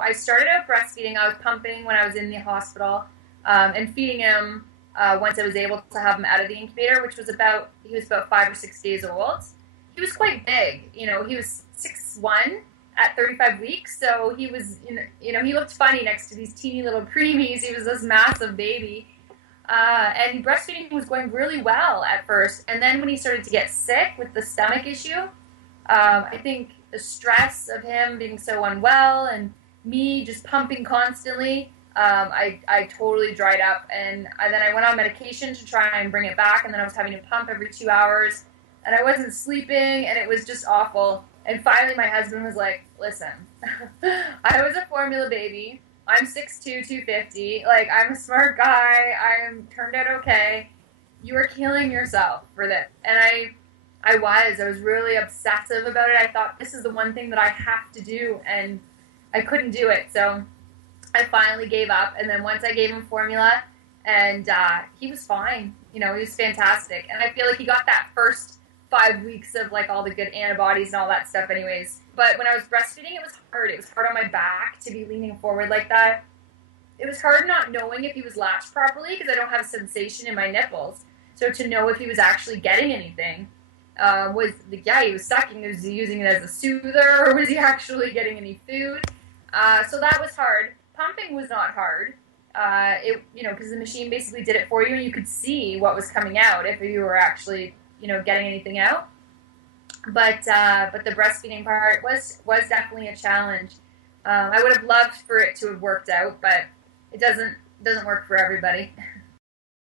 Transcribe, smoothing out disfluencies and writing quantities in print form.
I started out breastfeeding. I was pumping when I was in the hospital, and feeding him once I was able to have him out of the incubator, which was he was about 5 or 6 days old. He was quite big. He was 6'1" at 35 weeks, so he was, he looked funny next to these teeny little preemies. He was this massive baby. And breastfeeding was going really well at first. And then when he started to get sick with the stomach issue, I think the stress of him being so unwell and me just pumping constantly, I totally dried up. And then I went on medication to try and bring it back. And then I was having to pump every 2 hours. And I wasn't sleeping, and it was just awful. And finally my husband was like, listen, I was a formula baby. I'm 6'2", 250. Like, I'm a smart guy. I'm turned out okay. You are killing yourself for this. And I was really obsessive about it. I thought, this is the one thing that I have to do, and I couldn't do it. So I finally gave up. And then once I gave him formula, and he was fine. He was fantastic. And I feel like he got that first 5 weeks of, like, all the good antibodies and all that stuff anyways. But when I was breastfeeding, it was hard. It was hard on my back to be leaning forward like that. It was hard not knowing if he was latched properly because I don't have sensation in my nipples. So to know if he was actually getting anything he was sucking. Was he using it as a soother, or was he actually getting any food? So that was hard. Pumping was not hard. Because the machine basically did it for you, and you could see what was coming out if you were actually getting anything out. But the breastfeeding part was definitely a challenge. I would have loved for it to have worked out, but it doesn't work for everybody.